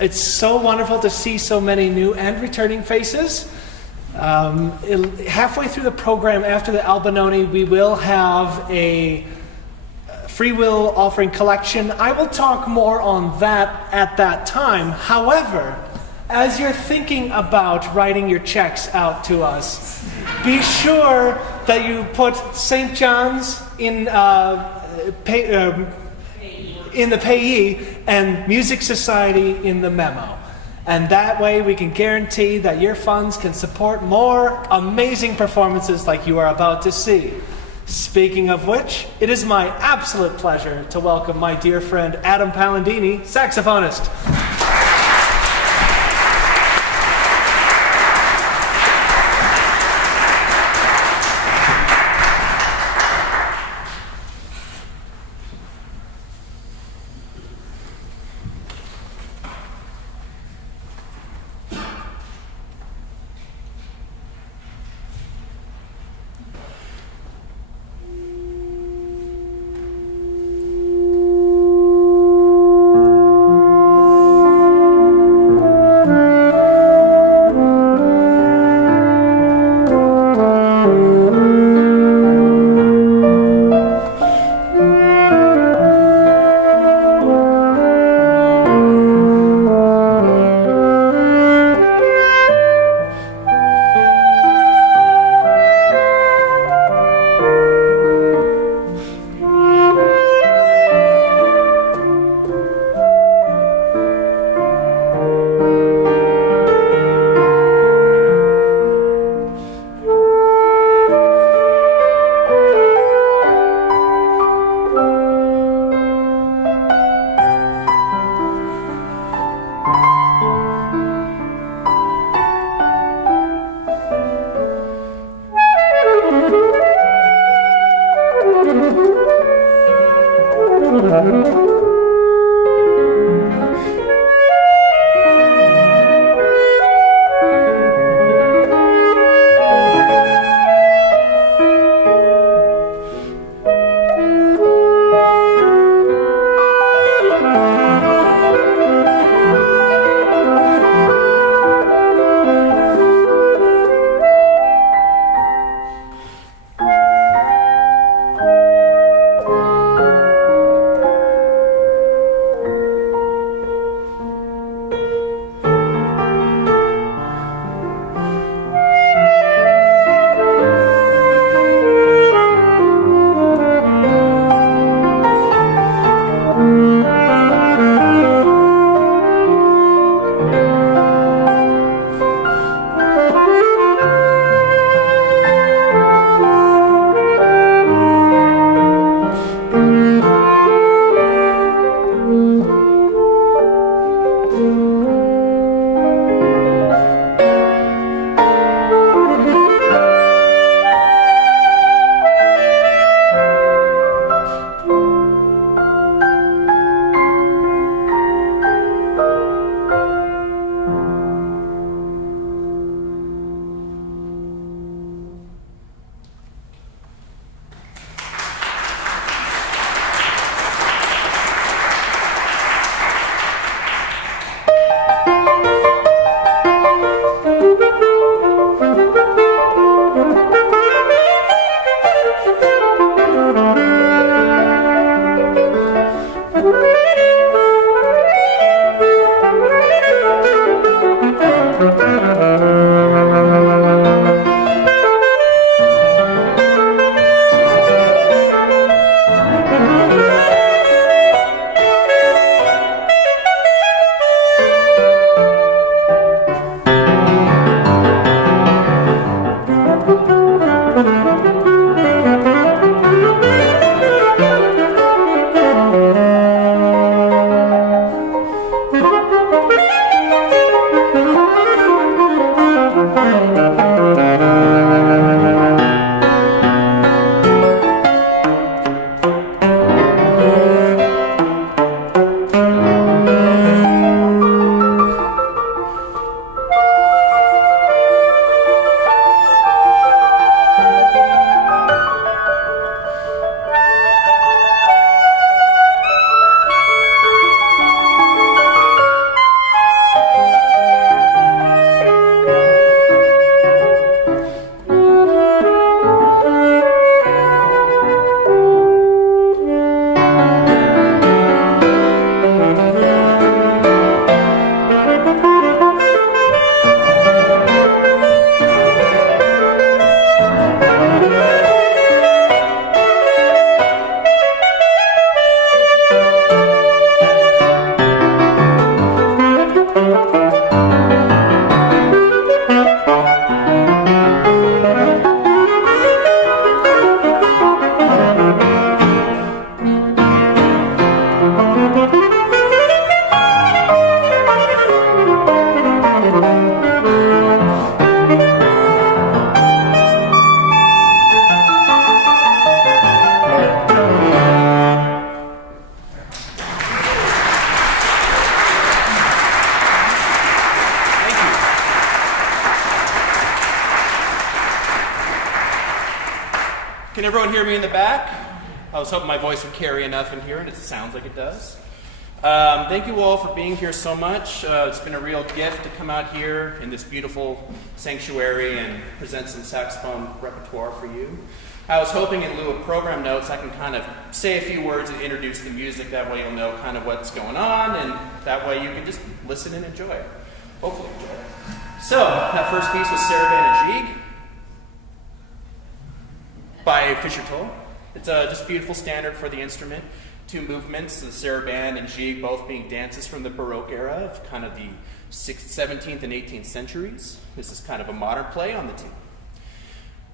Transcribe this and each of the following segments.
It's so wonderful to see so many new and returning faces. Halfway through the program after the Albinoni, we will have a free will offering collection. I will talk more on that at that time. However, as you're thinking about writing your checks out to us, be sure that you put St. John's in the payee and Music Society in the memo. And that way we can guarantee that your funds can support more amazing performances like you are about to see. Speaking of which, it is my absolute pleasure to welcome my dear friend Adam Pelandini, saxophonist. Can everyone hear me in the back? I was hoping my voice would carry enough in here, and it sounds like it does. Thank you all for being here so much. It's been a real gift to come out here in this beautiful sanctuary and present some saxophone repertoire for you. I was hoping in lieu of program notes I can kind of say a few words and introduce the music. That way you'll know kind of what's going on, and that way you can just listen and enjoy it. Hopefully enjoy it. So, that first piece was Sarabande Gigue by Fischer-Toll. It's just a beautiful standard for the instrument. 2 movements, the sarabande and gigue, both being dances from the Baroque era of kind of the 17th and 18th centuries. This is kind of a modern play on the tune.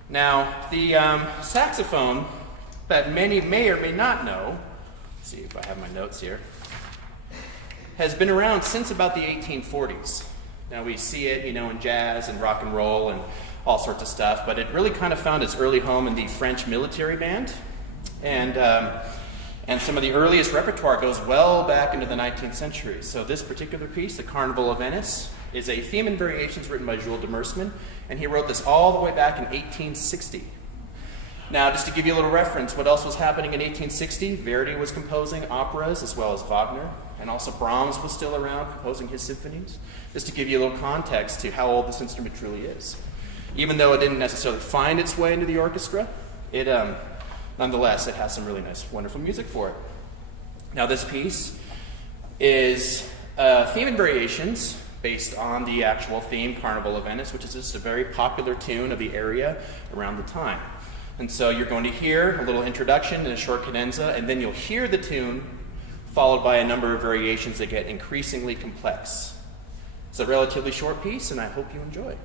Now, the saxophone that many may or may not know, let's see if I have my notes here, has been around since about the 1840s. Now, we see it, in jazz and rock and roll and all sorts of stuff, but it really kind of found its early home in the French military band. And some of the earliest repertoire goes well back into the 19th century. So this particular piece, the Carnival of Venice, is a theme and variations written by Demersseman, and he wrote this all the way back in 1860. Now, just to give you a little reference, what else was happening in 1860? Verdi was composing operas as well as Wagner, and also Brahms was still around composing his symphonies. Just to give you a little context to how old this instrument truly is. Even though it didn't necessarily find its way into the orchestra, nonetheless, it has some really nice, wonderful music for it. Now, this piece is theme and variations based on the actual theme, Carnival of Venice, which is just a very popular tune of the area around the time. And so you're going to hear a little introduction and a short cadenza, and then you'll hear the tune followed by a number of variations that get increasingly complex. It's a relatively short piece, and I hope you enjoy it.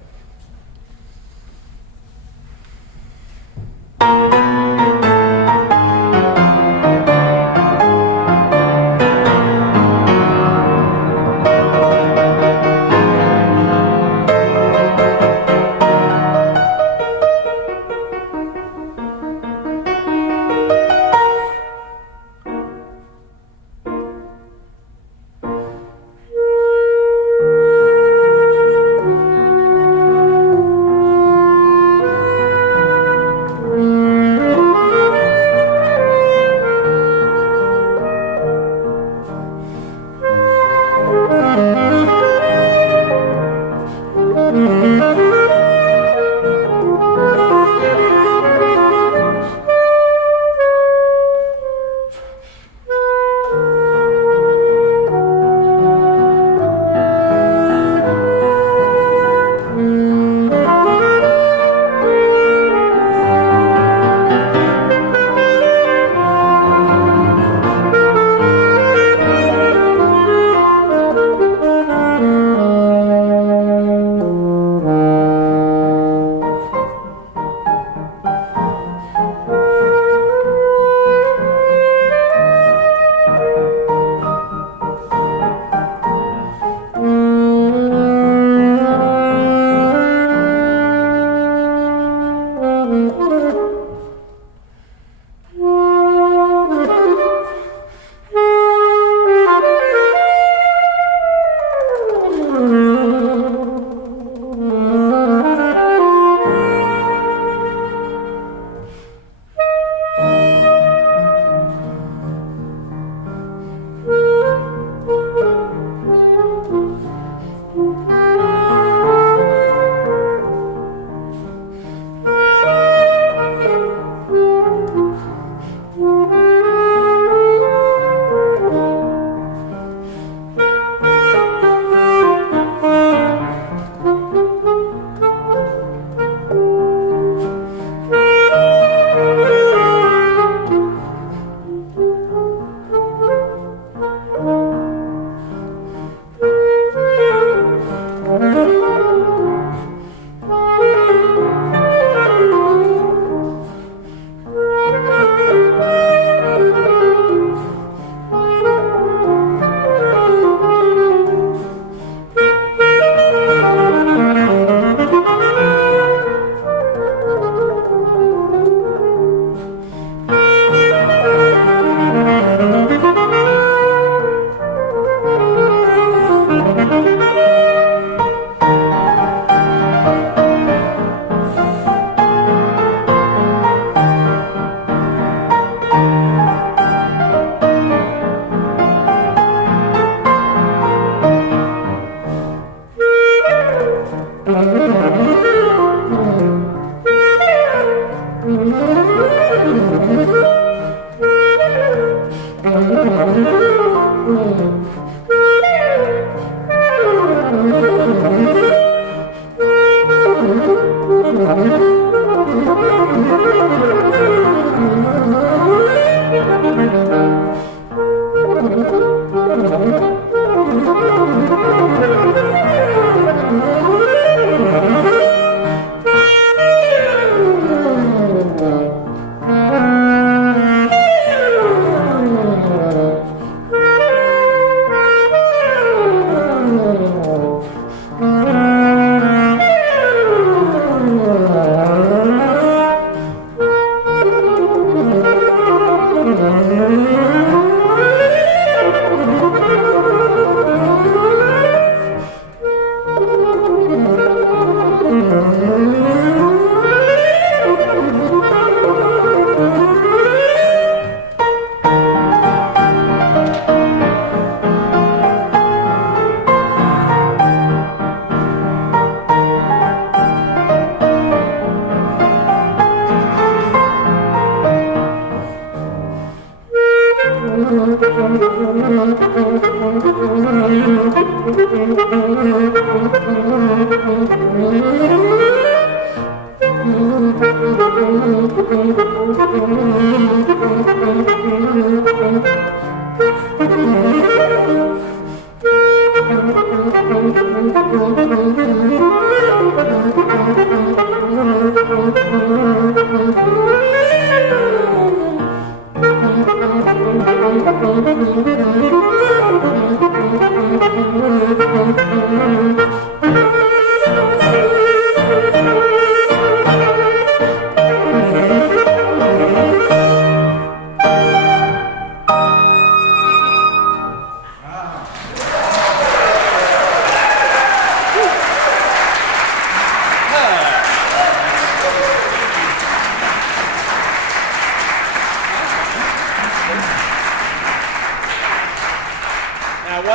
One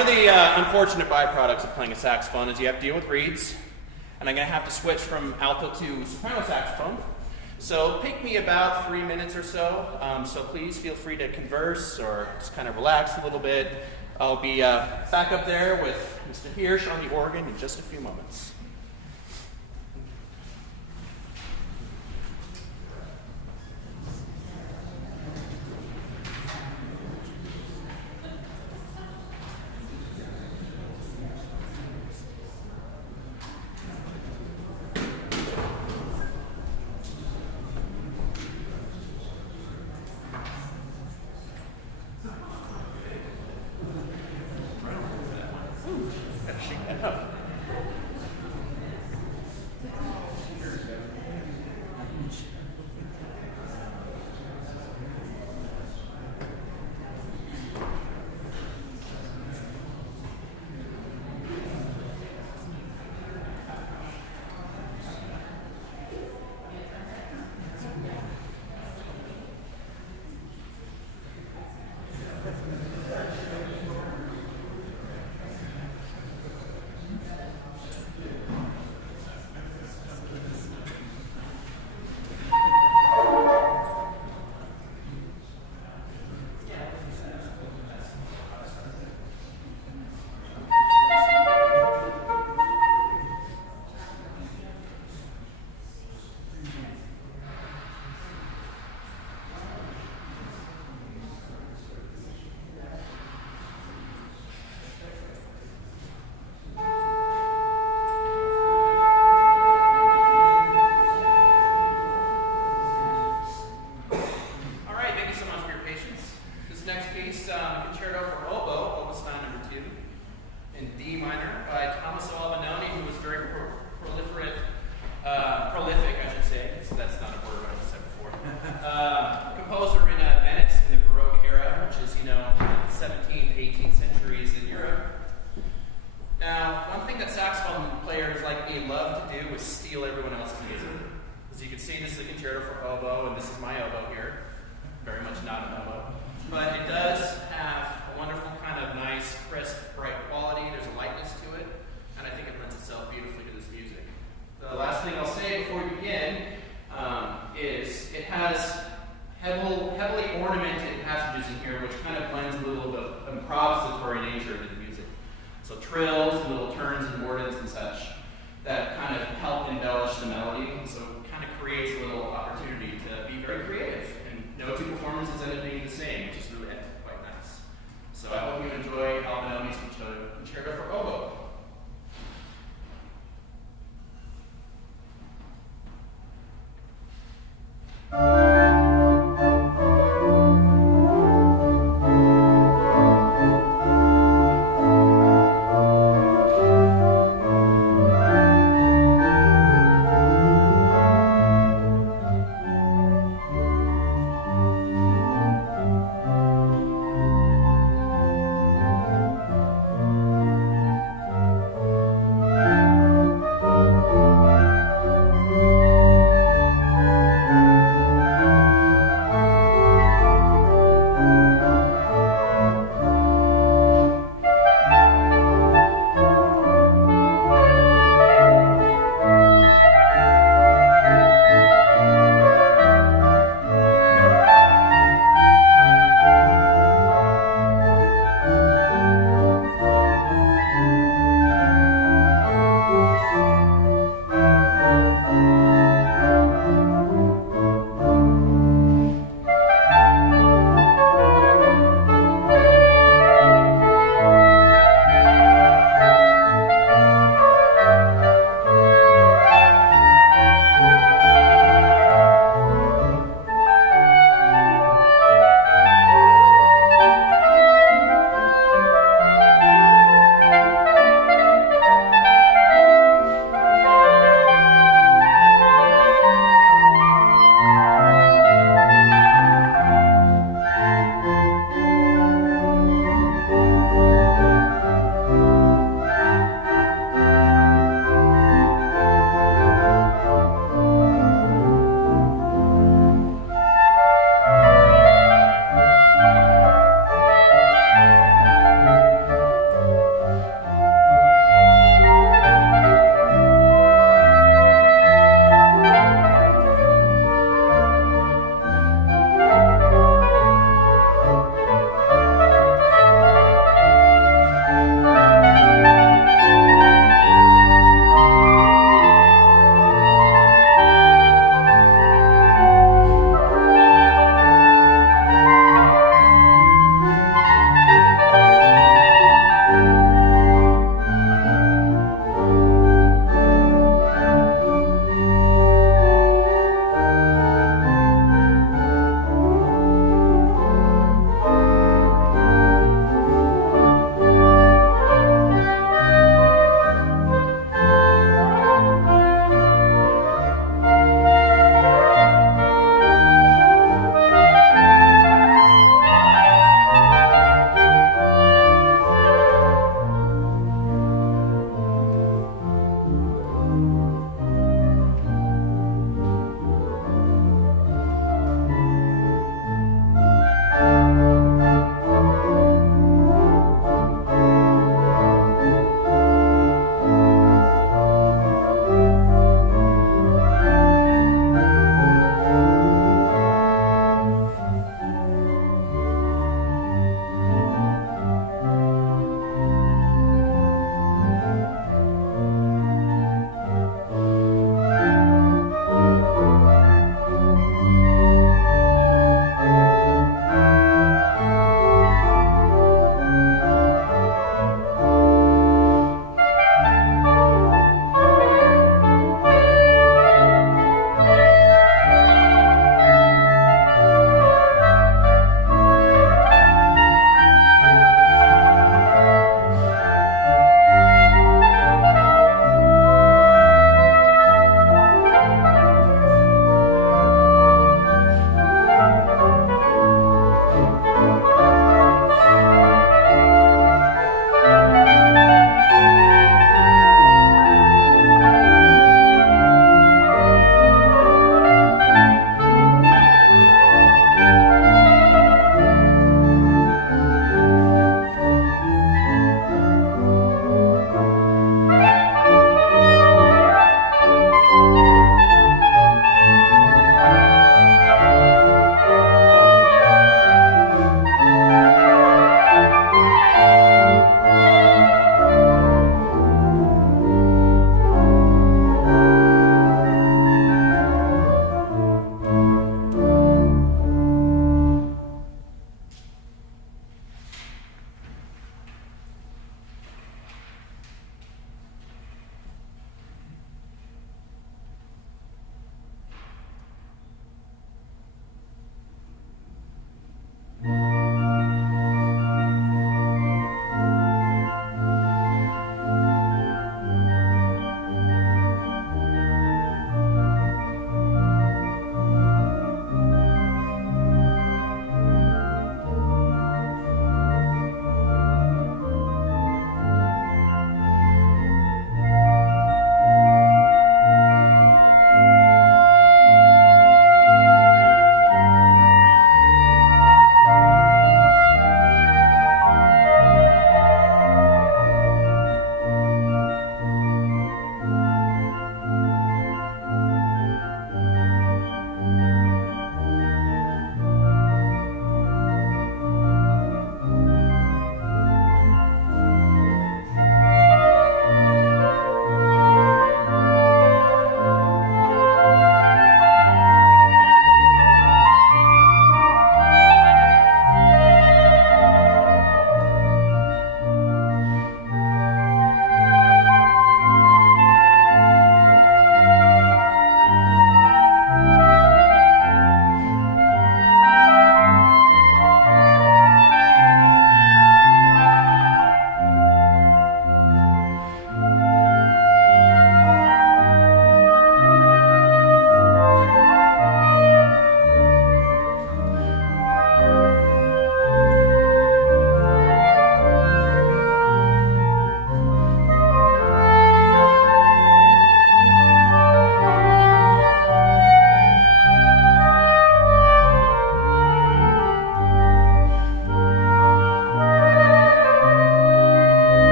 of the unfortunate byproducts of playing a saxophone is you have to deal with reeds, and I'm going to have to switch from alto to soprano saxophone. So take me about 3 minutes or so, so please feel free to converse or just kind of relax a little bit. I'll be back up there with Mr. Hirsch on the organ in just a few moments.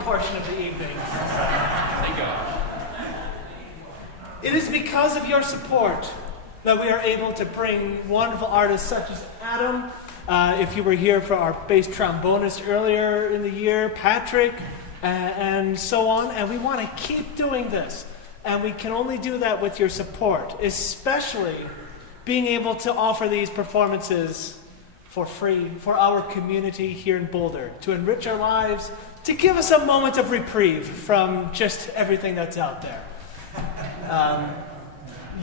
portion of the evening. Thank God. It is because of your support that we are able to bring wonderful artists such as Adam. If you were here for our bass trombonist earlier in the year, Patrick, and so on. And we want to keep doing this. And we can only do that with your support, especially being able to offer these performances for free for our community here in Boulder, to enrich our lives, to give us a moment of reprieve from just everything that's out there.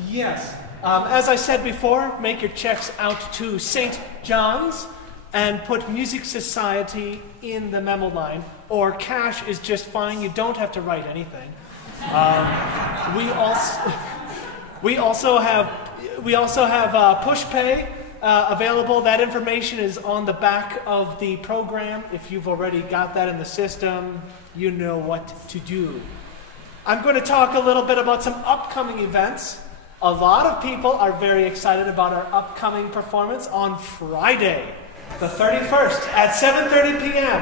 Yes. As I said before, make your checks out to St. John's and put Music Society in the memo line, or cash is just fine. You don't have to write anything. We also have push pay available. That information is on the back of the program. If you've already got that in the system, you know what to do. I'm going to talk a little bit about some upcoming events. A lot of people are very excited about our upcoming performance on Friday, the 31st at 7:30 p.m.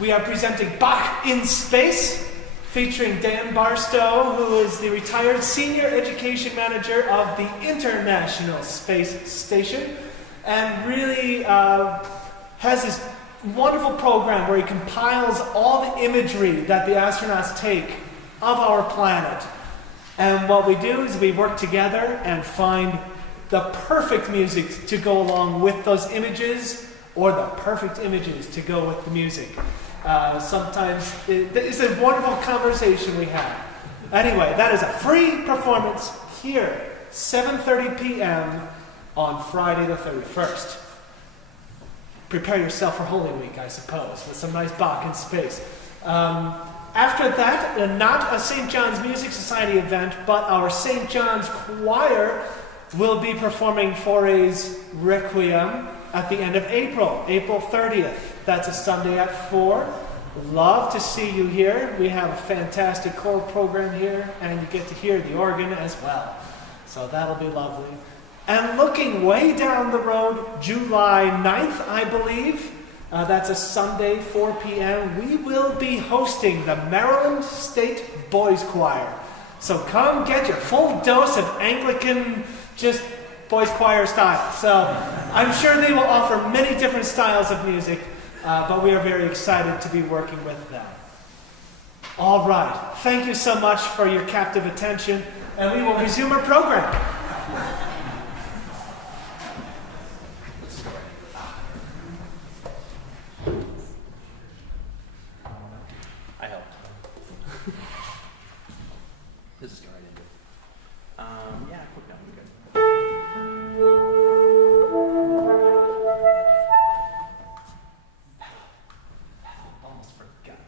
We are presenting Bach in Space, featuring Dan Barstow, who is the retired Senior Education Manager of the International Space Station, and really has this wonderful program where he compiles all the imagery that the astronauts take of our planet. And what we do is we work together and find the perfect music to go along with those images, or the perfect images to go with the music. Sometimes it's a wonderful conversation we have. Anyway, that is a free performance here, 7:30 p.m. on Friday the 31st. Prepare yourself for Holy Week, I suppose, with some nice Bach in Space. After that, not a St. John's Music Society event, but our St. John's Choir will be performing Fauré's Requiem at the end of April 30th. That's a Sunday at 4. Love to see you here. We have a fantastic choral program here, and you get to hear the organ as well. So that'll be lovely. And looking way down the road, July 9th, I believe, that's a Sunday, 4 p.m., we will be hosting the Maryland State Boys Choir. So come get your full dose of Anglican, just boys choir style. So I'm sure they will offer many different styles of music, but we are very excited to be working with them. All right. Thank you so much for your captive attention, and we will resume our program. I helped. This is going right into it. Yeah, quick down, we're good. Almost forgot.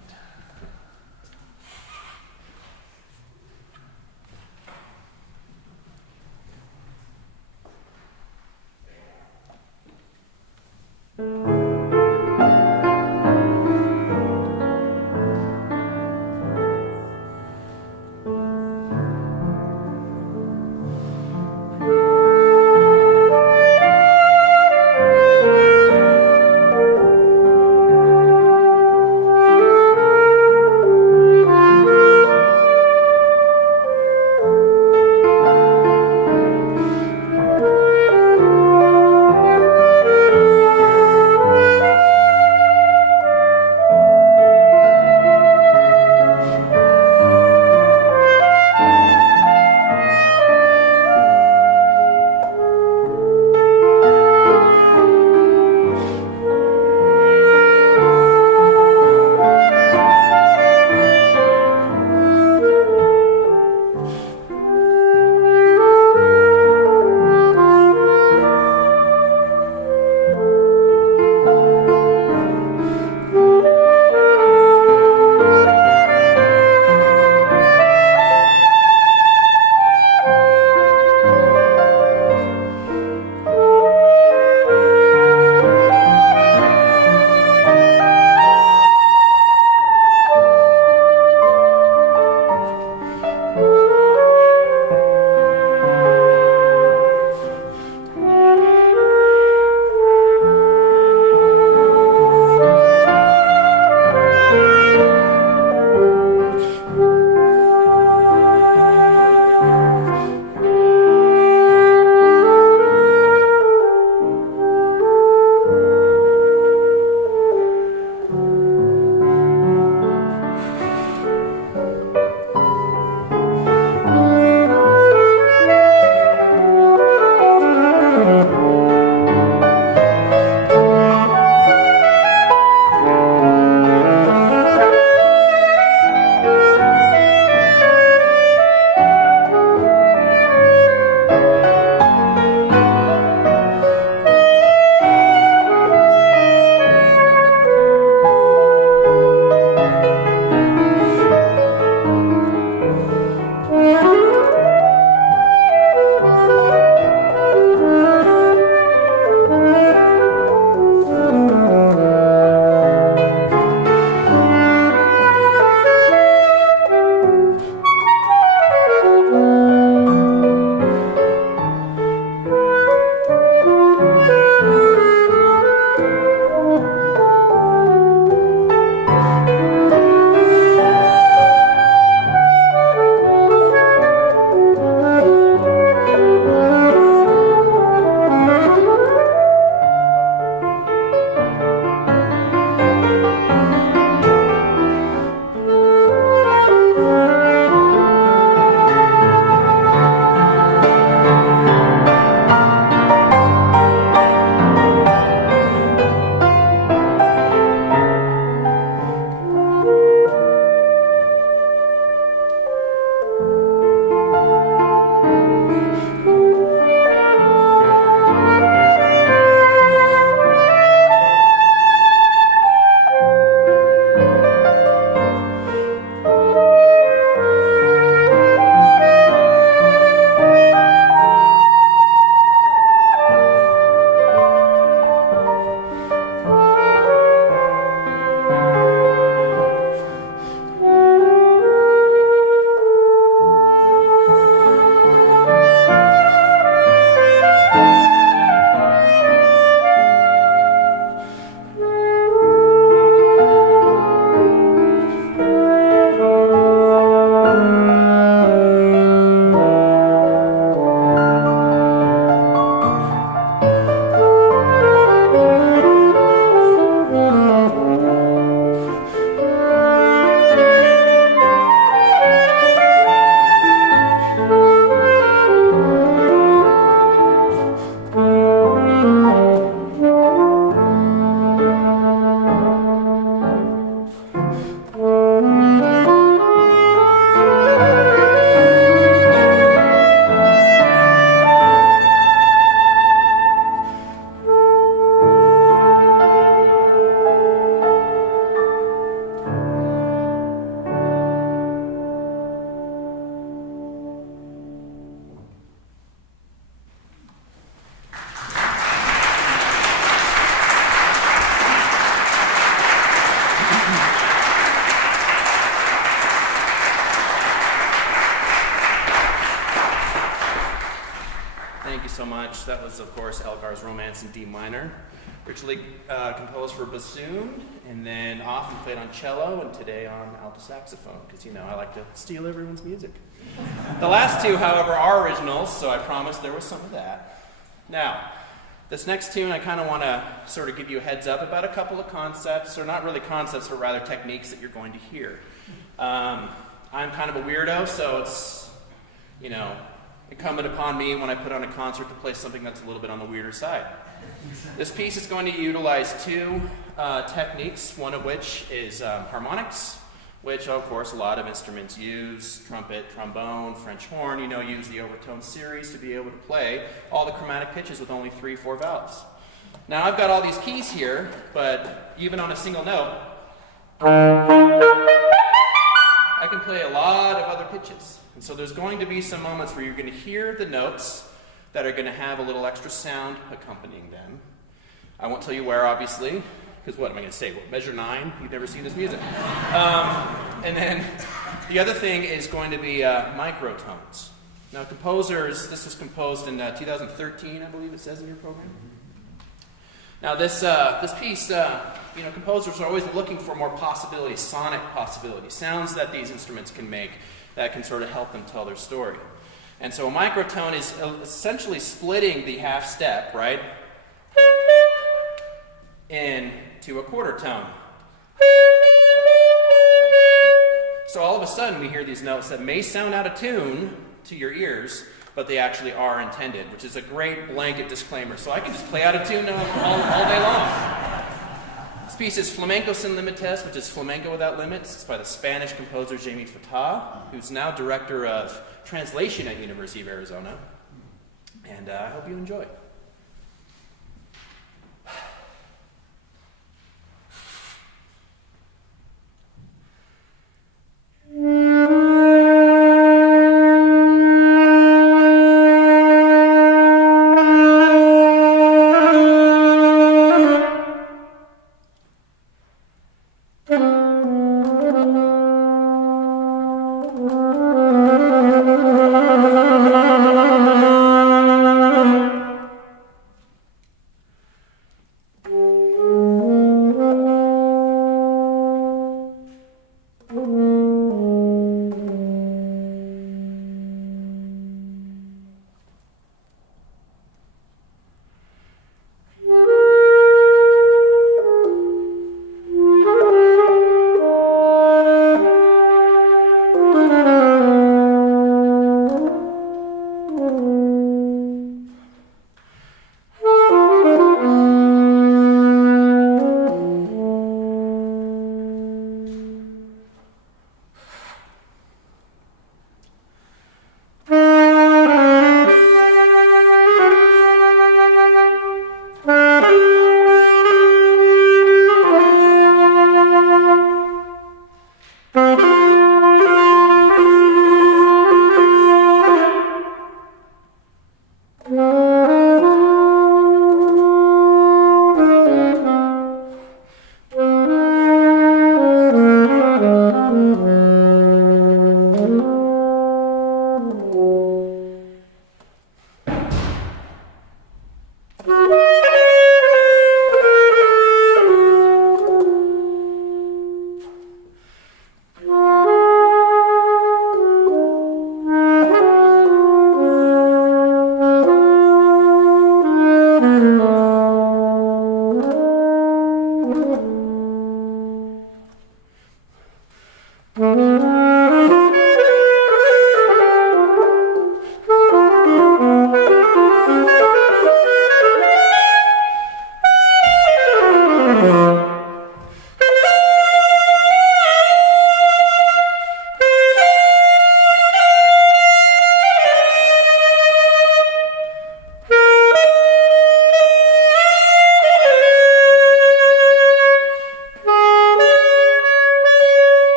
much. That was, of course, Elgar's Romance in D minor, originally composed for bassoon, and then often played on cello, and today on alto saxophone, because, you know, I like to steal everyone's music. The last two, however, are originals, so I promised there was some of that. Now, this next tune, I kind of want to sort of give you a heads up about a couple of concepts, or not really concepts, but rather techniques that you're going to hear. I'm kind of a weirdo, so it's, you know, incumbent upon me when I put on a concert to play something that's a little bit on the weirder side. This piece is going to utilize two techniques, one of which is harmonics, which of course a lot of instruments use, trumpet, trombone, French horn, you know, use the overtone series to be able to play all the chromatic pitches with only 3-4 valves. Now I've got all these keys here, but even on a single note, I can play a lot of other pitches. And so there's going to be some moments where you're going to hear the notes that are going to have a little extra sound accompanying them. I won't tell you where, obviously, because what am I going to say? What, measure 9? You've never seen this music. And then the other thing is going to be microtones. Now composers, this was composed in 2013, I believe it says in your program. Now this piece, you know, composers are always looking for more possibilities, sonic possibilities, sounds that these instruments can make that can sort of help them tell their story. And so a microtone is essentially splitting the half step, right, into a quarter tone. So all of a sudden we hear these notes that may sound out of tune to your ears, but they actually are intended, which is a great blanket disclaimer. So I can just play out of tune all day long. This piece is Flamenco Sin Limites, which is Flamenco Without Limits. It's by the Spanish composer Jaime Fatah, who's now director of translation at University of Arizona. And I hope you enjoy.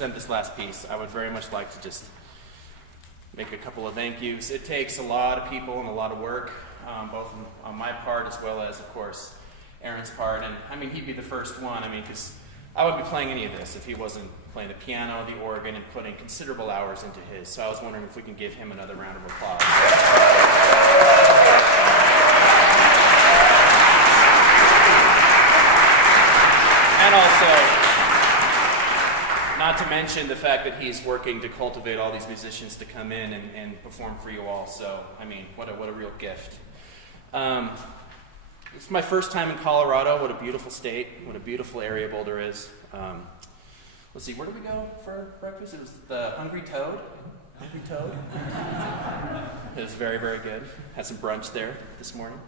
present this last piece, I would very much like to just make a couple of thank yous. It takes a lot of people and a lot of work, both on my part as well as, of course, Aaron's part. And I mean, he'd be the first one. I mean, because I wouldn't be playing any of this if he wasn't playing the piano, the organ, and putting considerable hours into his. So I was wondering if we can give him another round of applause. And also, not to mention the fact that he's working to cultivate all these musicians to come in and perform for you all. So, I mean, what a real gift. It's my first time in Colorado. What a beautiful state. What a beautiful area Boulder is. Let's see, where did we go for breakfast? It was the Hungry Toad. Hungry Toad. It was very, very good. Had some brunch there this morning.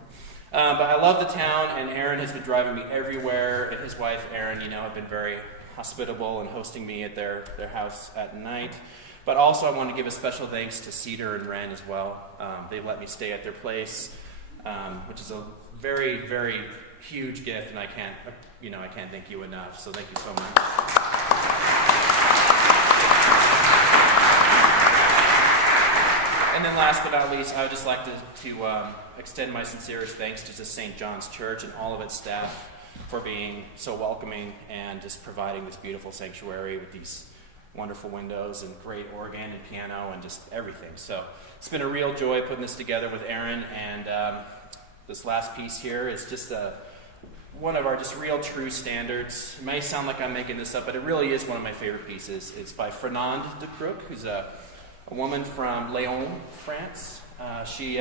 But I love the town, and Aaron has been driving me everywhere. And his wife, Erin, have been very hospitable and hosting me at their house at night. But also I want to give a special thanks to Cedar and Ren as well. They let me stay at their place, which is a very, very huge gift, and I can't thank you enough. So thank you so much. And then last but not least, I would just like to extend my sincerest thanks to St. John's Church and all of its staff for being so welcoming and just providing this beautiful sanctuary with these wonderful windows and great organ and piano and just everything. So it's been a real joy putting this together with Aaron, and this last piece here is just one of our just real true standards. It may sound like I'm making this up, but it really is one of my favorite pieces. It's by Fernande Decruck, who's a woman from Lyon, France. She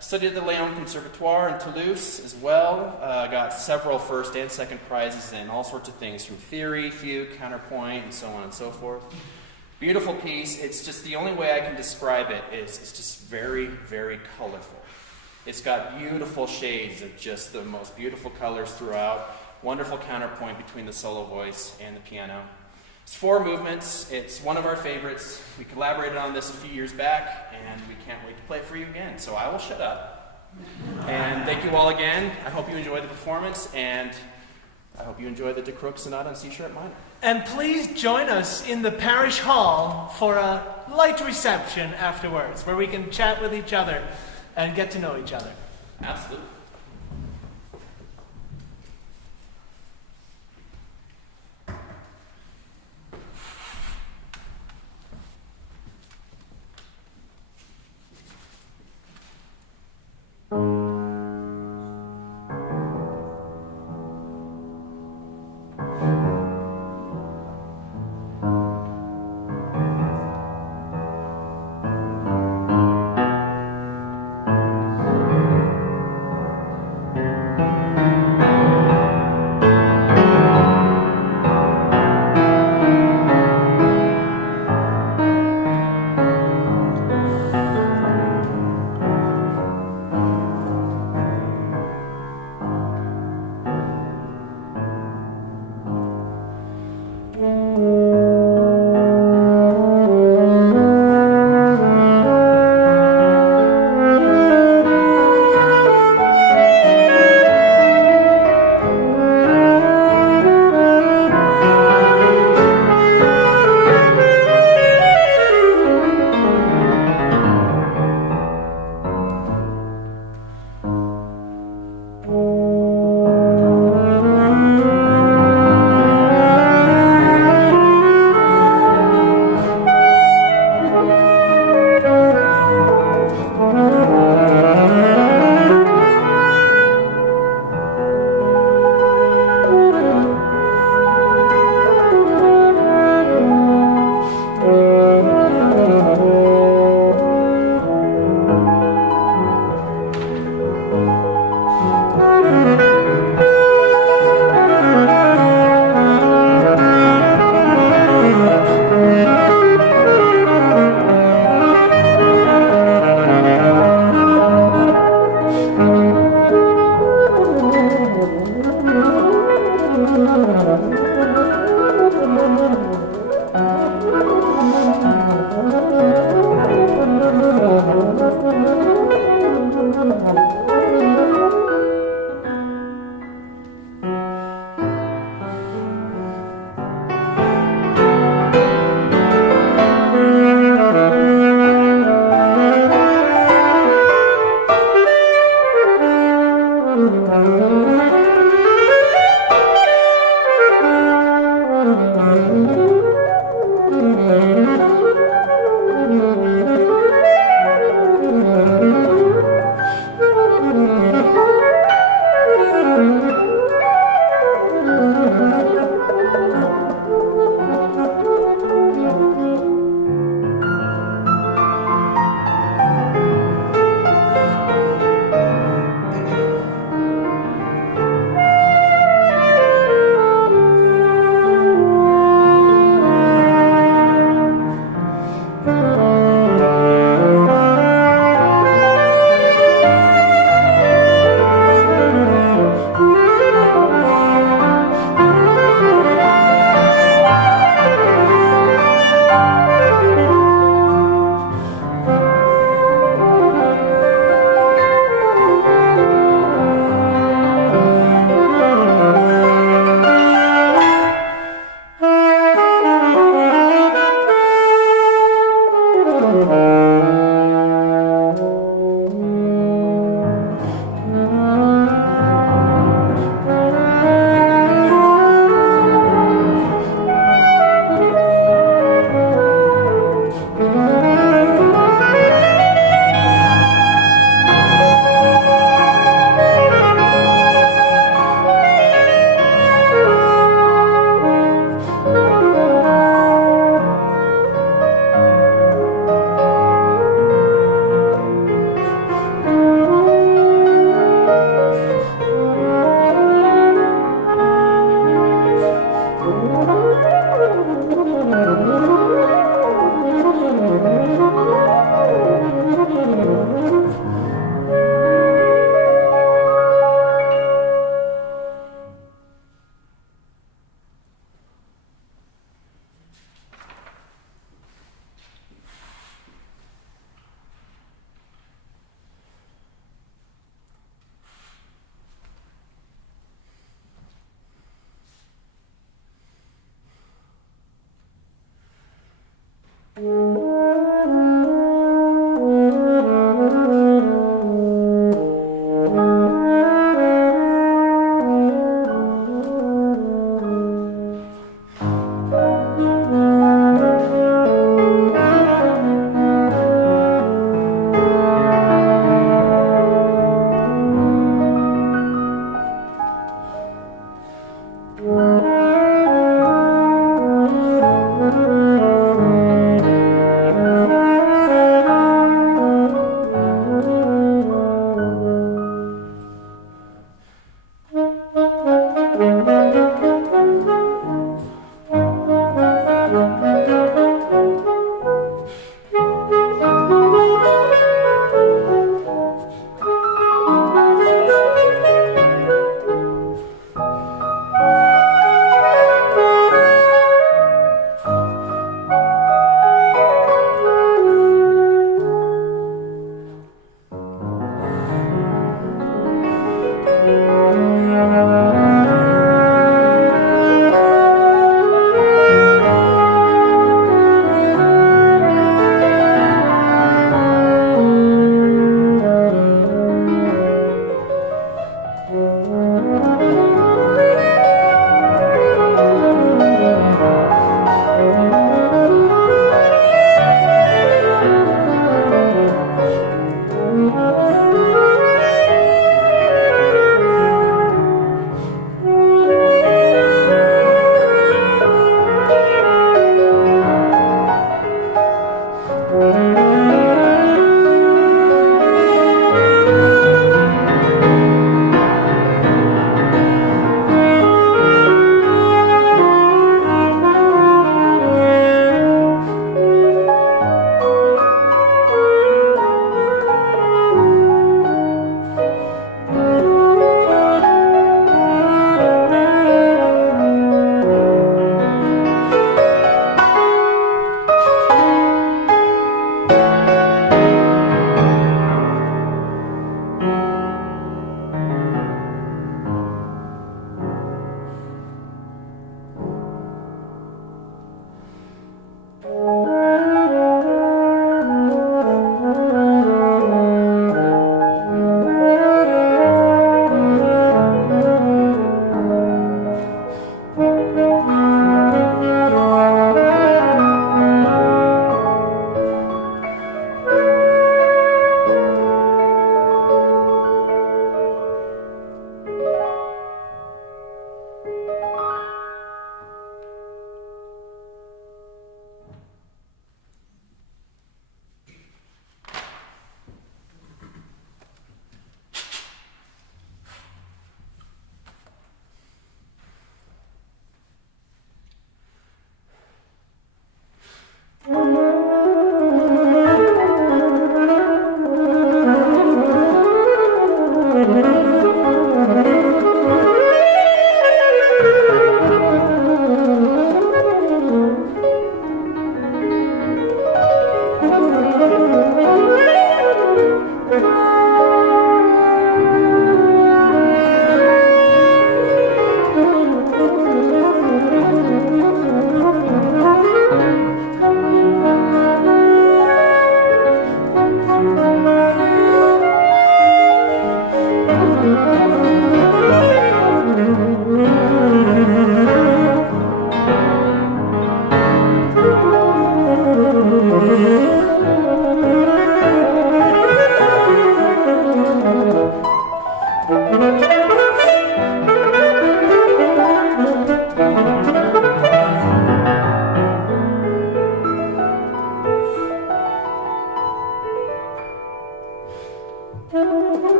studied at the Lyon Conservatoire in Toulouse as well. Got several first and second prizes in all sorts of things, from theory, fugue, counterpoint, and so on and so forth. Beautiful piece. It's just the only way I can describe it is it's just very, very colorful. It's got beautiful shades of just the most beautiful colors throughout. Wonderful counterpoint between the solo voice and the piano. It's 4 movements. It's one of our favorites. We collaborated on this a few years back, and we can't wait to play it for you again. So I will shut up. And thank you all again. I hope you enjoyed the performance, and I hope you enjoy the Decruck Sonata in C-sharp minor. And please join us in the parish hall for a light reception afterwards, where we can chat with each other and get to know each other. Absolutely.